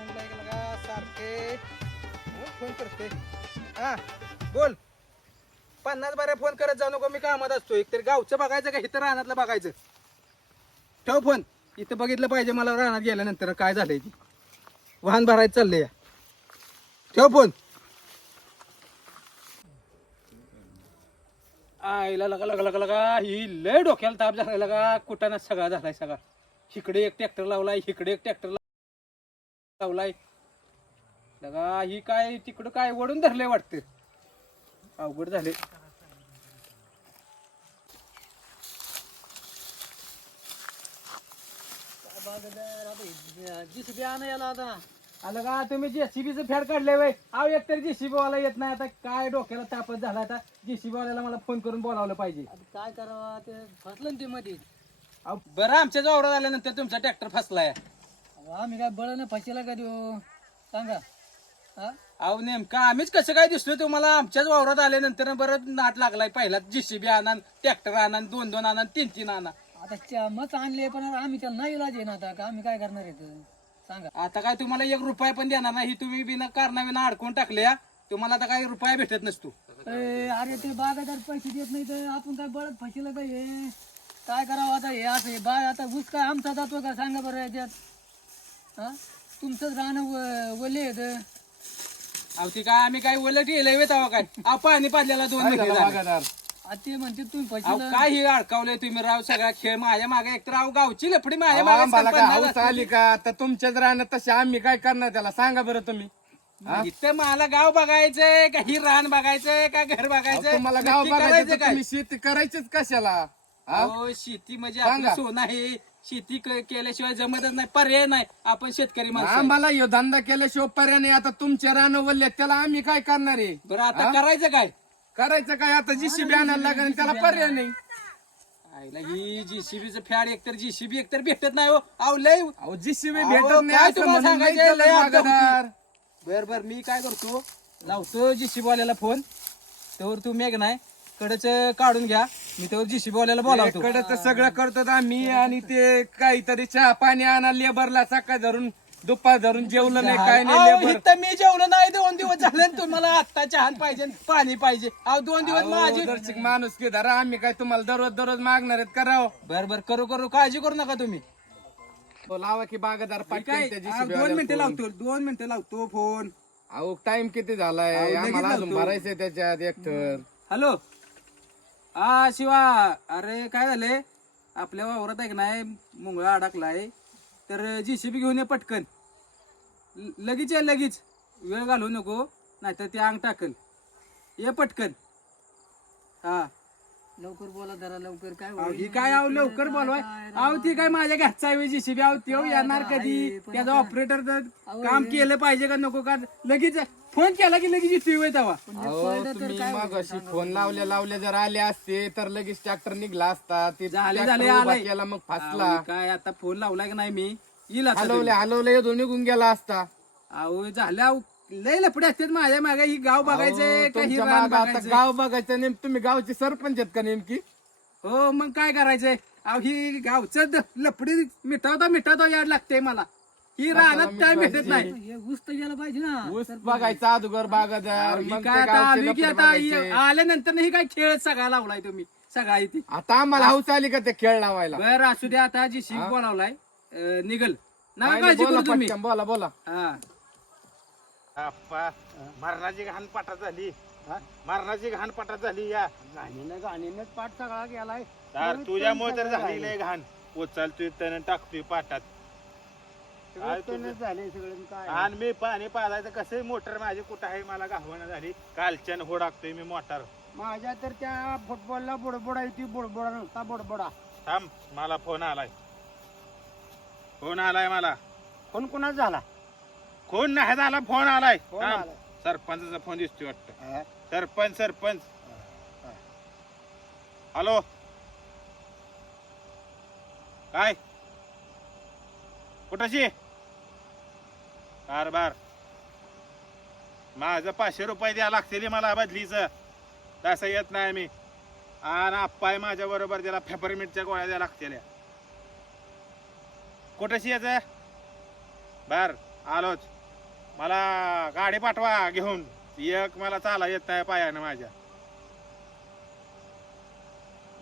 फोनला एक लगा सारखे. हो, फोन करते. हा बोल. पन्नास बाऱ्या फोन करत जाऊ नको मी कामात असतो. एकतरी गावचं बघायचं का इथं रानातलं बघायचं? ठेव फोन. इथं बघितलं पाहिजे मला रानात गेल्यानंतर काय झालंय ती. वाहन भरायचं चाललंय. ठेव फोन. आईला लगा लगा लगा लगा ही लय डोक्याला ताप झालाय लगा. कुटाना सगळा झालाय सगळा. इकडे एक ट्रॅक्टर लावलाय इकडे एक ट्रॅक्टर लावलाय लगा ही काय तिकडं काय वडून धरलंय वाटतं. अवघड झाले जीसीबी आणा याला आता आलं का तुम्ही जेसीबीचं फेड काढलंय वय. अहो एकतर जेसीबी वाला येत नाही आता. काय डोक्याला तापच झाला आता. जेसीबी वाल्याला मला फोन करून बोलावलं पाहिजे. आता काय करावं? ते फसलं ना ते मध्ये अहो, बरं आमच्या जवळ आल्यानंतर तुमचा ट्रॅक्टर फसलाय. आम्ही काय बळ फशीला का देऊ सांगा. हा? अहो नेमका आम्हीच कसं काय दिसलो तुम्हाला? आमच्याच वावरात आल्यानंतर बरं नाट लागलाय. पहिला जेसीबी आणा ट्रॅक्टर आणा दोन दोन आणा तीन तीन आणा. आता च्या- मच आणले पण आता आम्ही त्याला नाही इलाज आहे ना आता. का आम्ही काय करणार आहे ते? सांगा. आता काय तुम्हाला एक रुपया पण देणार नाही तुम्ही बिना कारणाविना अडकून टाकले हा. तुम्हाला आता काही रुपया भेटत नसतो. ए, अरे ते बागायदार पैसे देत नाही तर आपण काय बळत फशीला काय हे? काय करावं आता हे? असं हे बाग आता ऊस काय आमचा जातो का? सांगा बरं याच्यात. हा? तुमचंच राहणं व- वले येत अहो ती काय आम्ही काय उलट येलंय वे तेव्हा काय? अहो पाणी पाजलेला दोन महिने झाले. ते म्हणते तुम्ही अहो काय हे अडकावलंय तुम्ही राव? सगळा खेळ माझ्या मागे एकतर अहो गावची लफडी माझ्या मागे आम्हाला काय आली का? तर तुमच्याच राहणं तसे आम्ही काय करणार त्याला? सांगा बरं तुम्ही. इथं मला गाव बघायचंय का? ही रान बघायचंय का? घर अहो, बघायचंय? तुम्हाला गाव नक्की बघायचं तर तुम्ही शेती करायचीच कशाला? हा? अहो शेती म्हणजे सांगा. सोनं आहे. शेती क- केल्याशिवाय जमतच नाही पर्याय नाही. आपण शेतकरी माणसं आहे. आम्हाला ह्यो धंदा केल्याशिवाय पर्याय नाही. आता तुमच्या रानं वल्ले त्याला आम्ही काय करणार आहे? बरं आता करायचं काय? करायचं काय? आता जीसीबी आणायला लागेल त्याला पर्याय नाही. आईला ही जीसीबीचं फॅड एकतर जीसीबी एकतर भेटत नाही हो. अहो लय अहो जीसीबी अहो, भेटत काय नाही असं तुम्हाला म्हणून नाही सांगायचं? बर बर मी काय करतो? लावतो जीसीबी वाल्याला फोन. त्यावर तू मेघ नाही कडच काढून घ्या. मी त्यावर जीसीबी वाल्याला बोलावतो. इकडं तर सगळं करतो आम्ही आणि ते काहीतरी चहा पाणी आणा लेबरला सकाळ धरून दुपार धरून जेवलं नाही काय नाही लेबर. इथं मी जेवलो नाही दोन दिवस झाले आणि तुम्हाला आत्ता चहा पाहिजे पाणी पाहिजे. अहो दोन दिवस माझी दर्शक माणूस की धरा आम्ही काय तुम्हाला दररोज दररोज मागणार आहेत करावं बर बर करू करू काळजी करू नका तुम्ही. तो लावा की बागादार काय अहो, दोन मिनिटं लावतो दोन मिनिटं लावतो फोन. अहो टाइम किती झालाय? आम्हाला अजून. भरायचंय त्याच्यात एक तर. हॅलो? हा शिवा अरे काय झाले? आपल्या वावरात आहे का नाही? मुंगळा अडकलाय. तर बी घेऊन ये पटकन. ल- लगेच ये लगेच. वेळ घालवू नको नाहीतर ते अंग टाकल. ये पटकन. हा. लवकर बोला जरा लवकर काय अहो, होईल? ही काय आहो लवकर बोलवाय? अहो ती काय माझ्या घरचा आहे जीसीबी अहो त्यो येणार कधी? त्याचा ऑपरेटर काम केलं पाहिजे का नको का? लगेच फोन केला की लगेच जीसीबी तेव्हा. अहो तुम्ही मागाशी फोन लावल्या लावल्या जर आले असते तर लगेच ट्रॅक्टर निघला असता. ते झाले, tractor झाले, उभा आलाय. केला मग फासला. अहो, काय आता फोन लावलाय का नाही मी? येईल आता घरी. हलवले हलवले येतो निघून गेला असता. अहो झाल्या लय लपडे असतात माझ्या मागे. ही गाव बघायचंय अहो, का ही तुमच्या रान मागं आता बघायचंय? गाव बघायचं नेम तुम्ही गावचे सरपंच आहेत का नेमकी? हो मग काय करायचंय? अहो ही गावचं द- लपडी मिटावता मिटावता याड लागते मला. ही रानात काय भेटत नाही. हे ऊस तर गेला पाहिजे ना ऊस बघायचा अदुगर बागादार अहो, ही मग ते काय आता गावचे आली की लफडे आता ही बघायचे. आल्यानंतर ही काय खेळ सगळा लावलाय तुम्ही सगळा इथे. आता आम्हाला हौस आली का ते खेळ लावायला? बर असू द्या आता जी शिक बोलावलाय निघल. ना काय नाही, काळजी बोला करू तुम्ही. पटकन, बोला बोला. हा. आप्पा मरणाची घाण पाठात झाली. मरणाची घाण पाठात झाली या. गाणीनं गाणीनं पाठ सगळा गेलाय. तर तुझ्यामुळे तर झाली लय घाण. उचलतोय त्यानं टाकतोय पाठात. काय तुझं? झाले सगळं काय? आणि मी पाणी पाजायचं कसं? मोटर माझी कुठं आहे? मला गावणं झाली. कालच्यान होडाकतोय मी मोटर. माझ्या तर त्या फुटबॉलला बुडबुडा येते बुडबुडा नुसता बुडबुडा. थांब मला फोन आलाय. फोन आलाय मला. कोण कोणाच झाला? कोण नाही झाला फोन आलाय. फोन थांब. आलाय. सरपंचाचा फोन दिसतोय वाटतं. सरपंच सरपंच. हॅलो. काय? कुठाशी? कारभार. माझं पाचशे रुपये द्या लागतील मला बदलीच. तसं येत नाही मी. आणि आप्पाय माझ्या बरोबर त्याला पेपरमिंटच्या गोळ्या द्या लागतील. कुठाशी यायचं बर आलोच. मला गाडी पाठवा घेऊन. एक मला चाला येत नाही पायानं माझ्या.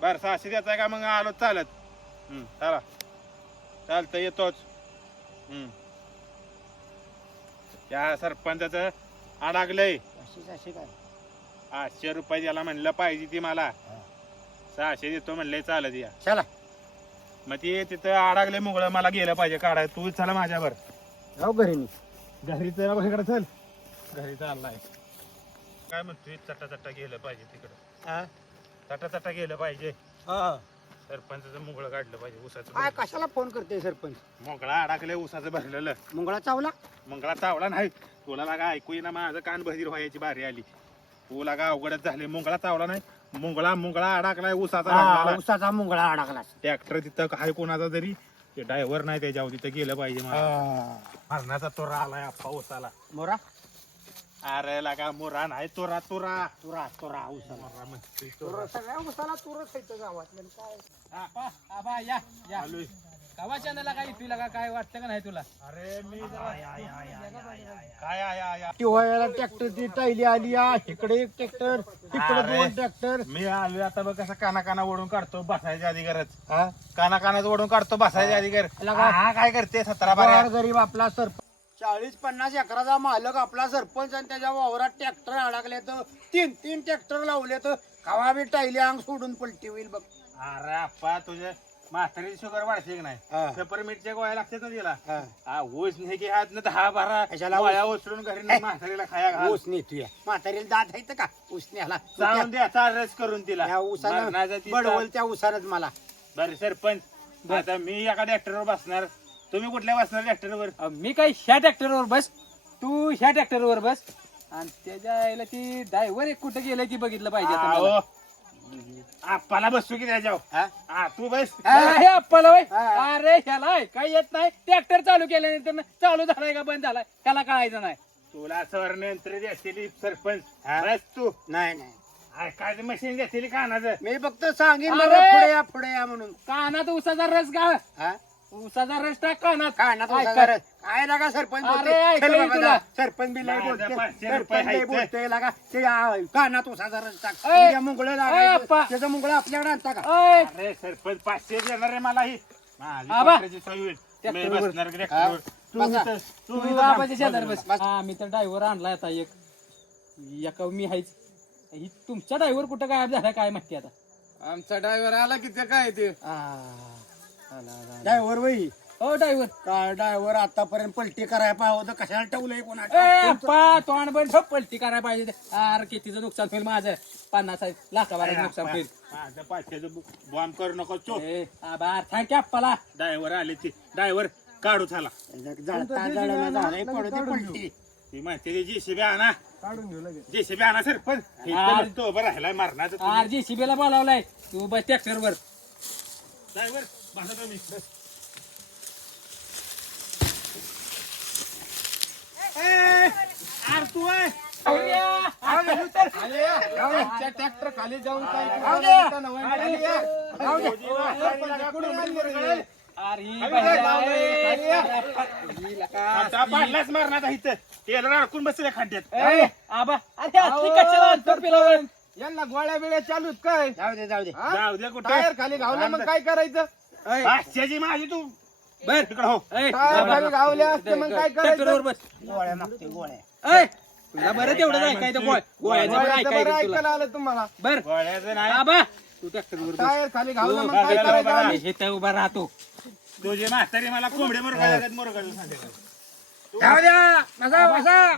बर सहाशे देताय का मग? आलोच चालत. हम्म, चला. चालतं येतोच. हम्म. या सरपंचाचं अडकलंय आठशे रुपये द्यायला म्हणलं पाहिजे ती मला. सहाशे देतो म्हणलंय चालत या. चला. मग ते तिथं अडकले मुगळं मला गेलं पाहिजे काढाय तू चला माझ्यावर. जाऊ घरी मी. घरी चला इकडे चल. घरी चाललाय काय म्हणतोय? चट्टा चट्टा गेलं पाहिजे तिकडं. चट्टा चट्टा गेलं पाहिजे. सरपंचाचं मुगळं काढलं पाहिजे काय उसाचं कशाला फोन करते सरपंच? मुगळा अडकले उसाचं भरलेलं. मंगळा चावला? मंगळा चावला नाही. तुला लागा ऐकू ना माझं कान बहिर व्हायची बारी आली. तुला का अवघडच झाले. मुंगळा चावला नाही. मुंगळा मुंगळा अडकलाय उसाचा भरलेला. उसाचा मुंगळा अडकला ट्रॅक्टर तिथं काय कोणाचा तरी. ते ड्रायव्हर नाही त्याच्यावर तिथं गेलं पाहिजे मला. मरणाचा तोरा आलाय अप्पा उसाला. मोरा? अरे लागा मोरा नाही तोरा तोरा. तुरा तुरा उसाला. मोरा म्हणतोय तुरा तोरा. सगळ्या उसाला तुरच आहे गावातल्या. काय आबा आबा या या. गावाच्या काय तुला का काय वाटतं का नाही तुला? अरे मी काय आय, आय, आय. व्हायला ट्रॅक्टरची टायली आली आ, इकडे एक ट्रॅक्टर तिकडे. दोन ट्रॅक्टर मी आलोय आता बघ कसं काना काना ओढून काढतो बसायच्या आधी गरज. काना कानाच ओढून काढतो लगा. हा काय करते सतरा बारा? गरीब आपला सरपंच. चाळीस पन्नास एकराचा मालक आपला सरपंच आणि त्याच्या वावरात ट्रॅक्टर अडकले तर तीन तीन ट्रॅक्टर लावले तर कवा बी टायली अंग सोडून पलटी होईल बघ. अरे अप्पा तुझ्या म्हातारीची शुगर वाढते की हा. नाही पेपरमिटच्या गोळ्या लागतात ना तिला. हा. हा ऊस नाही की हात ना दहा बारा कशाला गोळ्या उचलून घरी नेऊन म्हातारीला खाया घाल. ऊस नेतोय म्हातारीला दात आहेत का? ऊस न्याला द्या चालच करून तिला. त्या मरणाचं बडवल त्या ऊसानच मला. बरं सरपंच आता मी एका ट्रॅक्टरवर बसणार. तुम्ही कुठल्या बसणार ट्रॅक्टरवर अ, मी काय ह्या ट्रॅक्टरवर बस? तू ह्या ट्रॅक्टरवर बस. आणि त्याच्या आईला ती ड्रायव्हर एक कुठे गेलंय ती बघितलं पाहिजे आता मला. आप्पाला बसू की त्याच्यावर हा? तू बस. अरे अप्पाला होय. हा. अरे ह्याला काय येत नाही. ट्रॅक्टर चालू केल्यानंतर चालू झालाय का बंद झालाय? त्याला कळायचं नाही. तुला स्वर्णयंत्र द्यायची सरपंच. हा? बस तू. नाही नाही. ऐकायचं मशीन द्यायची कानाचं मी फक्त सांगेन अरे! मला पुढे या पुढे या म्हणून. कानात उसाचा रस गा हा? उसाचा रस टाक कानात काय ना ऐका. घरात? काय लागा सरपंच अरे, बोलते? ऐका चल बाबा तुला. जा. सरपंच बी लय माझं बोलते पाचशे सरपंच रुपये लय हायचं. बोलते लागा ते आ, कानात उसाचा रस टाक ऐ, मुंगळं ऐ, लागायचं अप्पा. त्याचं मुंगळं आपल्याकडे आणता का अरे सरपंच पाचशे देणार आहे मला ही माझी आबा. ट्रॅक्टरची सोय होईल. मी ट्रॅक्टरवर. बसणार ट्रॅक्टरवर. तू बसा. इथं- तू तू इथं बाबाच्या थांब. शेजारी बस हा मी तर ड्रायव्हर आणलाय आता एक एका मी हायच ही तुमचा ड्रायव्हर कुठं गायब झाला काय माहिती आता आमचा ड्रायव्हर आला की ते काय ते आ. ड्रायव्हर वही हो ड्रायव्हर. काय ड्रायव्हर आतापर्यंत पलटी करायला पाहिजे होतं. कशाला ठेवलंय ए कोणा अप्पा तोंड बंद पलटी करायला पाहिजे. ते. अरे कितीचं नुकसान होईल माझं? पन्नास लाखाबाराचं नुकसान होईल. माझं पाचशेचं बॉम्ब करू नको. चो. ए आबा थँक्यू अप्पाला. ड्रायव्हर आले ते. ड्रायव्हर काढू झाला पलटी. ती म्हणते जेसीबी आणा. जेसीबी आणा सरपंच. आ. तो बरं राहिलाय मारण्याचं आर जी सीबीला बोलावलाय. तू बस ट्रॅक्टरवर. ड्रायव्हर बांधा तुम्ही अरे तू आहे ट्रॅक्टर खाली जाऊन काय अरे ही बहिरा आहे. आता पाडलाच मारणार इथं तेला अडकून बसले खड्ड्यात ए, आबा अरे असली कशाला अंतर पिलावं? यांना गोळ्या बिळ्या चालू आहेत काय जाऊ दे जाऊ दे हा? जाऊ दे कुठे टायर खाली घावलं मग काय करायचं पाचशेची माझी तू. बर तिकडे हो. असते मग काय ट्रॅक्टरवर करायचं? बस. गोळ्या मागते गोळ्या. ए, तुला बरं तेवढं ऐकायचं गोळ- गोळ्याचं बरं गोळ्याचं बरं ऐकायचं तुला. ऐकायला आलं तुम्हाला. बर. गोळ्याचं नाही. आबा तू ट्रॅक्टरवर बस. टायर खाली घावलं मग काय बघा, करायचं? बघा. आम्ही? हे तर उभा राहतो. तुझे म्हातारी मला कोंबडे मुरगाळ्यात मुरगाळ सांगितलं जाऊ द्या. बसा.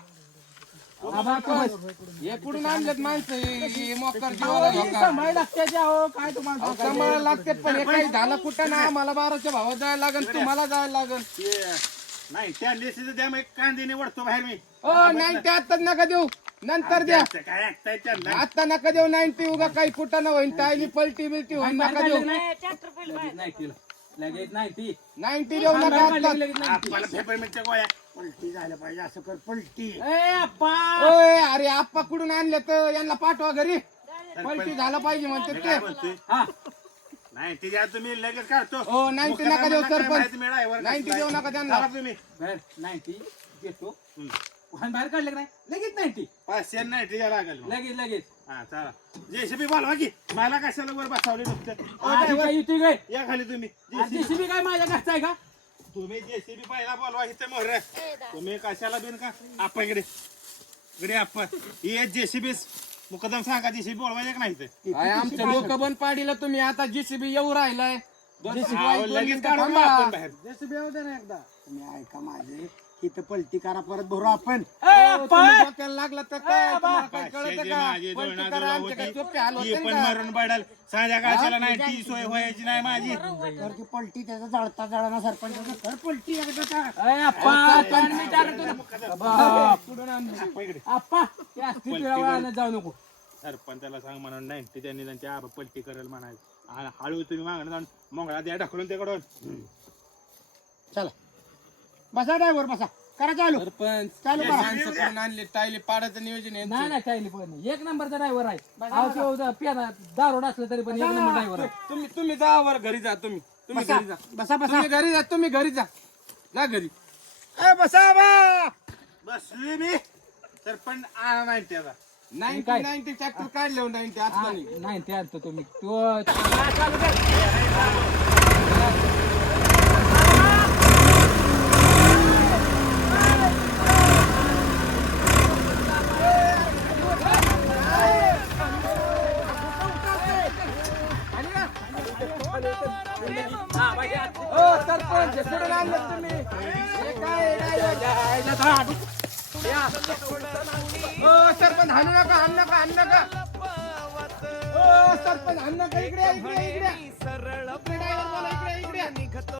बसा हे कुठून आणलेत माणसं हे- हे मोकर जीवाला धोका. सांभाळ लागते अहो काय तुम्हाला अहो, सांभाळायला लागते पण हे काही झालं कुठं ना? मला बाराच्या भावात जायला लागेल तुम्हाला जायला लागेल. ते- नाही त्या लेसीचं द्या मग कांदे निवडतो बाहेर मी. हो नाही ते आता नका देऊ. नंतर द्या. त्याचं काय ऐकताय त्यांना आता नका देऊ नाईन्टी उगा काही कुठं ना होईन टायली पलटी बिलटी होईन नका देऊ. नाही लगेच नाही ती. नाईन्टी देऊ नका पेपरमिंटच्या गोळ्या. पलटी झालं पाहिजे असं कर पलटी. ए, अरे आप्पा कुठून आणले तर यांना पाठवा घरी. पलटी झालं पाहिजे म्हणते मी ते. काय म्हणतोय हा. नाही ते द्या तुम्ही लगेच काढतो. हो, 90 नका देऊ, सरपंच. 90 देऊ नका त्यांना. चला तुम्ही बर नाही ती घेतो वाहन बाहेर काढले का नाही? लगेच नाही ती पाचशे नाही ते लागेल मग. लगेच लगेच. हा चला. जेसीबी बोलवा की. मला कशाला वर बसावले नुसतं? या खाली तुम्ही. जेसीबी. काय माझ्या घरचा आहे का? तुम्ही जेसीबी पहिला बोलवा इथे तुम्ही कशाला बिन का? आपण इकडे. इकडे आपण ये जेसीबी मुकदम सांगा जेसीबी बोलवायचे का नाही ते काय आमचं डोकं बंद पाडीला तुम्ही आता जीसीबी येऊ राहिलाय. मिनिटं काढून थांबा. आपण बाहेर. जेसीबी येऊ दे ना एकदा. तुम्ही ऐका माझे. इथं पलटी करा परत भरू आपण. अहो, तुम्ही डोक्याला लागला तर काय? तुम्हाला काय पाचशे कळतं जे का? माझे पलटी करा, होते. पण का? मरून पडाल. नाही ती सोय व्हायची नाही माझी. तर ती पलटी त्याचा जळता जळाना सरपंचाचं कर पलटी एकदा जाऊ नको. सरपंचाला सांग म्हणून नाही ते त्यांनी त्यांच्या आबा पलटी करेल म्हणायचं आणि हळू तुम्ही मागणं जाऊन मोंगळा द्या ढकलून तिकडून. चला. बसा ड्रायव्हर बसा. करा चालू. सरपंच चालू हे करा. माणसं करून आणले? टायले पाडायचं नियोजन आहे नाही नाही काही पण एक नंबरचा ड्रायव्हर आहे. अहो, तो दारोड असलं तरी पण एक नंबर ड्रायव्हर आहे. तुम्ही तुम्ही जा वर घरी जा तुम्ही. तुम्ही बसा घरी जा. बसा बसा. तुम्ही घरी जा तुम्ही घरी जा. जा घरी. ए, बसा बा. बसली मी. सरपंच आ नाही त्याला नाईन्टी काय? नाईन्टी चॅप्टर काढले नाईन्टी. आता हा, नाही. नाही ते आणतो तुम्ही. तो सरपंच हाणू नका हाणू नका हाणू नका. सरपंच हाणू नका इकडे इकडे इकडे सरळ इकडे driver